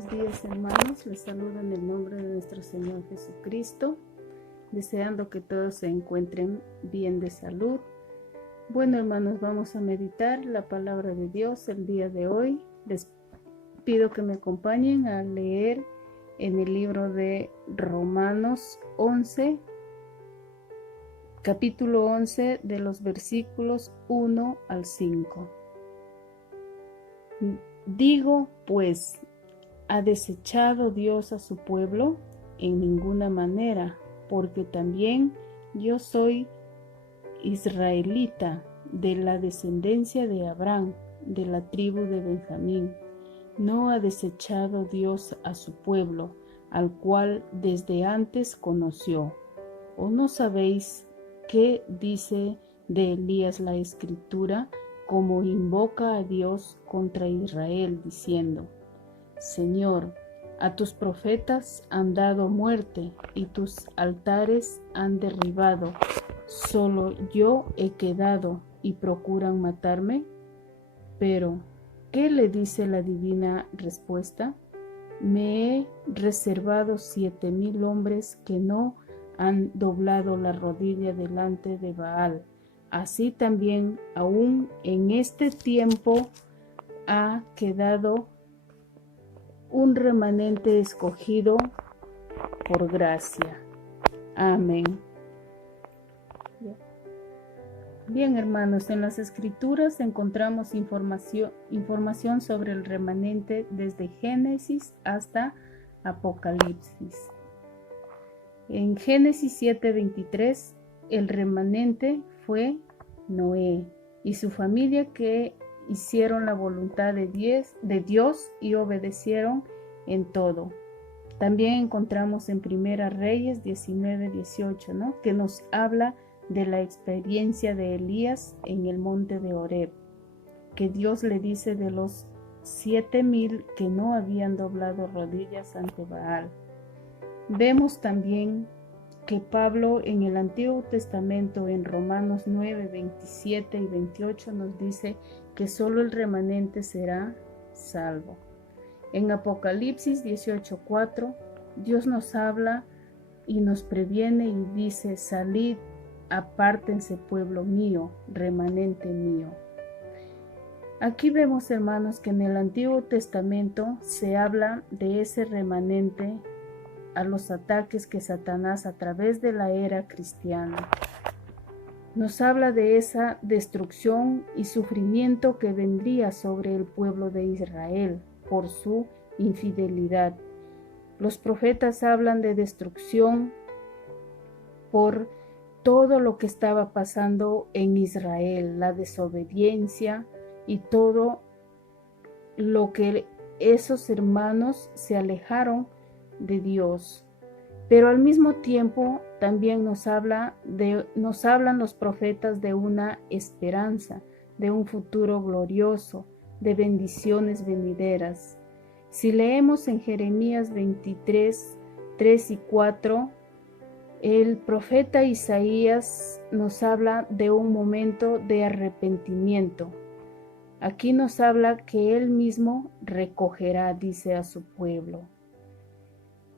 Buenos días, hermanos. Les saludo en el nombre de nuestro Señor Jesucristo, deseando que todos se encuentren bien de salud. Bueno, hermanos, vamos a meditar la palabra de Dios el día de hoy. Les pido que me acompañen a leer en el libro de Romanos 11, capítulo 11, de los versículos 1 al 5. Digo, pues, ¿ha desechado Dios a su pueblo? En ninguna manera, porque también yo soy israelita, de la descendencia de Abraham, de la tribu de Benjamín. No ha desechado Dios a su pueblo, al cual desde antes conoció. ¿O no sabéis qué dice de Elías la Escritura, como invoca a Dios contra Israel, diciendo: Señor, a tus profetas han dado muerte y tus altares han derribado. Solo yo he quedado y procuran matarme? Pero, ¿qué le dice la divina respuesta? Me he reservado 7,000 hombres que no han doblado la rodilla delante de Baal. Así también, aún en este tiempo, ha quedado un remanente escogido por gracia. Amén. Bien, hermanos, en las Escrituras encontramos información sobre el remanente desde Génesis hasta Apocalipsis. En Génesis 7:23, el remanente fue Noé y su familia, que hicieron la voluntad de Dios y obedecieron en todo. También encontramos en Primera Reyes 19:18, que nos habla de la experiencia de Elías en el monte de Horeb, que Dios le dice de los 7,000 que no habían doblado rodillas ante Baal. Vemos también que Pablo en el Antiguo Testamento, en Romanos 9:27 y 28, nos dice que solo el remanente será salvo. En Apocalipsis 18:4, Dios nos habla y nos previene y dice: salid, apártense, pueblo mío, remanente mío. Aquí vemos, hermanos, que en el Antiguo Testamento se habla de ese remanente a los ataques que Satanás, a través de la era cristiana, nos habla de esa destrucción y sufrimiento que vendría sobre el pueblo de Israel por su infidelidad. Los profetas hablan de destrucción por todo lo que estaba pasando en Israel, la desobediencia y todo lo que esos hermanos se alejaron de Dios. Pero al mismo tiempo también nos hablan los profetas de una esperanza, de un futuro glorioso, de bendiciones venideras. Si leemos en Jeremías 23, 3 y 4, el profeta Isaías nos habla de un momento de arrepentimiento. Aquí nos habla que él mismo recogerá, dice, a su pueblo.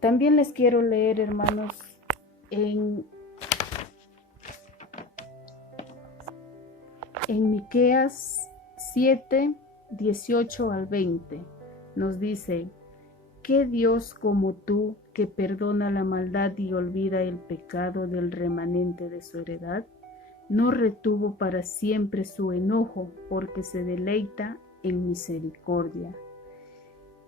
También les quiero leer, hermanos, en Miqueas 7, 18 al 20, nos dice: ¿qué Dios como tú, que perdona la maldad y olvida el pecado del remanente de su heredad? No retuvo para siempre su enojo, porque se deleita en misericordia.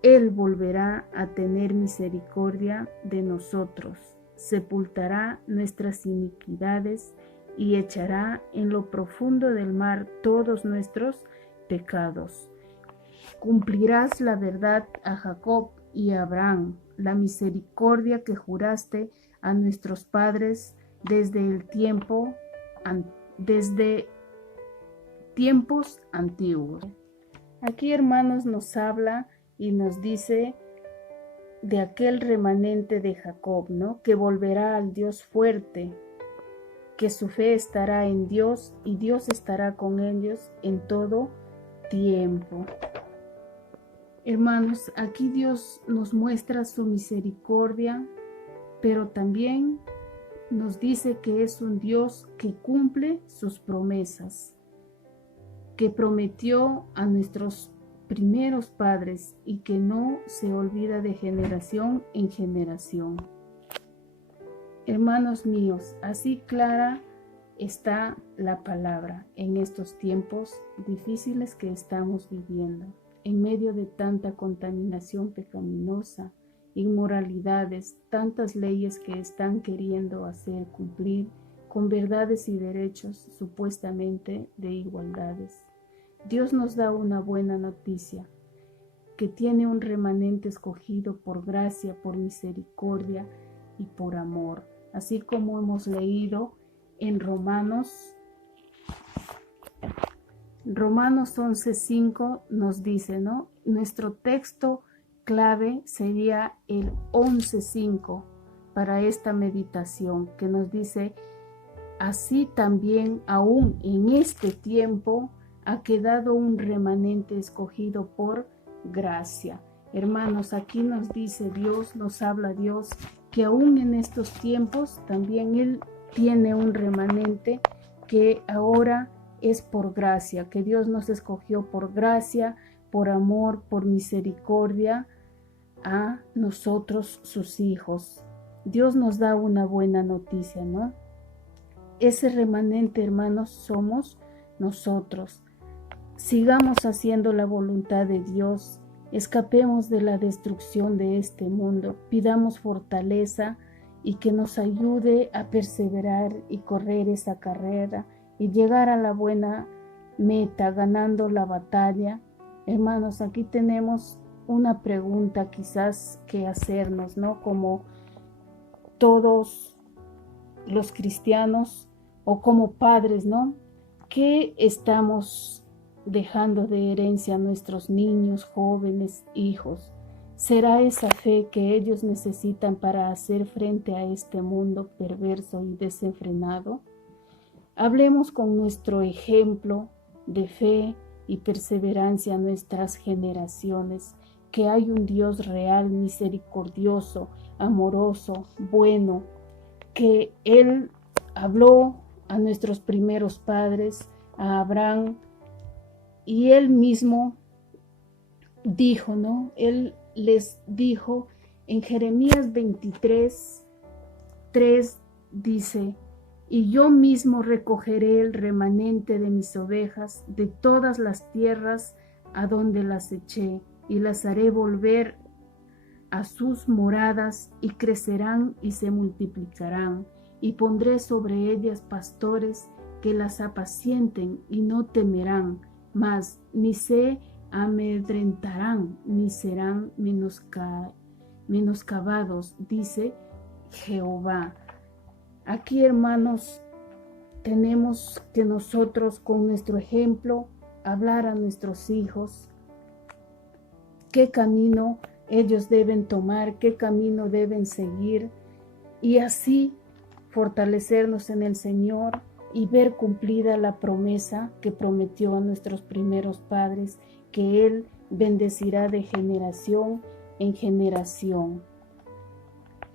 Él volverá a tener misericordia de nosotros, sepultará nuestras iniquidades y echará en lo profundo del mar todos nuestros pecados. Cumplirás la verdad a Jacob y a Abraham, la misericordia que juraste a nuestros padres desde tiempos antiguos. Aquí, hermanos, nos habla y nos dice de aquel remanente de Jacob, que volverá al Dios fuerte, que su fe estará en Dios y Dios estará con ellos en todo tiempo. Hermanos, aquí Dios nos muestra su misericordia, pero también nos dice que es un Dios que cumple sus promesas, que prometió a nuestros primeros padres y que no se olvida de generación en generación. Hermanos míos, así clara está la palabra en estos tiempos difíciles que estamos viviendo, en medio de tanta contaminación pecaminosa, inmoralidades, tantas leyes que están queriendo hacer cumplir con verdades y derechos supuestamente de igualdades. Dios nos da una buena noticia, que tiene un remanente escogido por gracia, por misericordia y por amor, así como hemos leído en Romanos 11:5 nos dice, ¿no? Nuestro texto clave sería el 11:5 para esta meditación, que nos dice: así también aún en este tiempo ha quedado un remanente escogido por gracia. Hermanos, aquí nos dice Dios, nos habla Dios, que aún en estos tiempos también Él tiene un remanente que ahora es por gracia, que Dios nos escogió por gracia, por amor, por misericordia a nosotros, sus hijos. Dios nos da una buena noticia, ¿no? Ese remanente, hermanos, somos nosotros. Sigamos haciendo la voluntad de Dios, escapemos de la destrucción de este mundo, pidamos fortaleza y que nos ayude a perseverar y correr esa carrera y llegar a la buena meta, ganando la batalla. Hermanos, aquí tenemos una pregunta quizás que hacernos, ¿no? Como todos los cristianos o como padres, ¿no? ¿Qué estamos dejando de herencia a nuestros niños, jóvenes, hijos? ¿Será esa fe que ellos necesitan para hacer frente a este mundo perverso y desenfrenado? Hablemos con nuestro ejemplo de fe y perseverancia a nuestras generaciones, que hay un Dios real, misericordioso, amoroso, bueno, que Él habló a nuestros primeros padres, a Abraham, y Él mismo dijo, ¿no? Él les dijo en Jeremías 23:3 dice: y yo mismo recogeré el remanente de mis ovejas de todas las tierras a donde las eché, y las haré volver a sus moradas, y crecerán y se multiplicarán, y pondré sobre ellas pastores que las apacienten y no temerán, mas ni se amedrentarán, ni serán menoscabados, dice Jehová. Aquí, hermanos, tenemos que nosotros con nuestro ejemplo hablar a nuestros hijos qué camino ellos deben tomar, qué camino deben seguir, y así fortalecernos en el Señor y ver cumplida la promesa que prometió a nuestros primeros padres, que Él bendecirá de generación en generación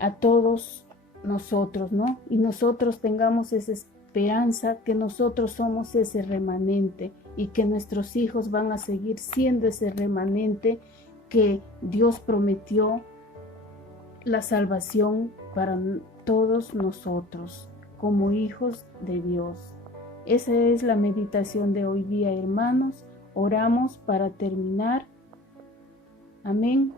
a todos nosotros, ¿no? Y nosotros tengamos esa esperanza que nosotros somos ese remanente y que nuestros hijos van a seguir siendo ese remanente que Dios prometió, la salvación para todos nosotros como hijos de Dios. Esa es la meditación de hoy día, hermanos. Oramos para terminar. Amén.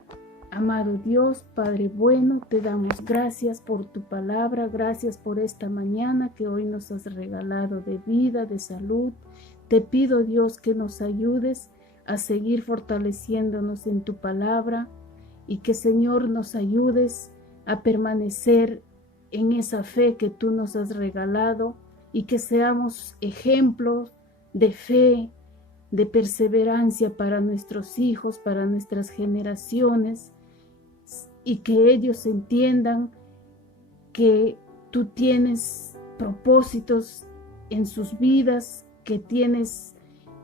Amado Dios, Padre bueno, te damos gracias por tu palabra, gracias por esta mañana que hoy nos has regalado de vida, de salud. Te pido, Dios, que nos ayudes a seguir fortaleciéndonos en tu palabra y que, Señor, nos ayudes a permanecer en esa fe que tú nos has regalado y que seamos ejemplos de fe, de perseverancia para nuestros hijos, para nuestras generaciones, y que ellos entiendan que tú tienes propósitos en sus vidas, que tienes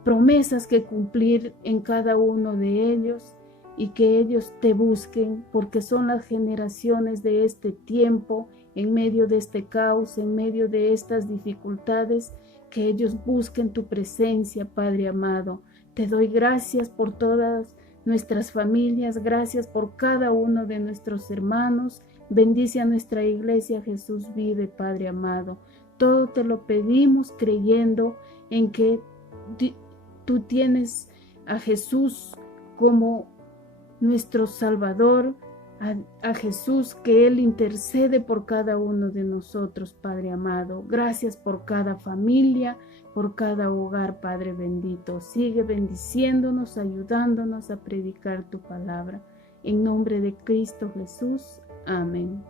promesas que cumplir en cada uno de ellos, y que ellos te busquen, porque son las generaciones de este tiempo, en medio de este caos, en medio de estas dificultades, que ellos busquen tu presencia, Padre amado. Te doy gracias por todas nuestras familias, gracias por cada uno de nuestros hermanos. Bendice a nuestra iglesia, Jesús vive, Padre amado. Todo te lo pedimos creyendo en que tú tienes a Jesús como nuestro Salvador, a Jesús, que Él intercede por cada uno de nosotros, Padre amado. Gracias por cada familia, por cada hogar, Padre bendito. Sigue bendiciéndonos, ayudándonos a predicar tu palabra. En nombre de Cristo Jesús. Amén.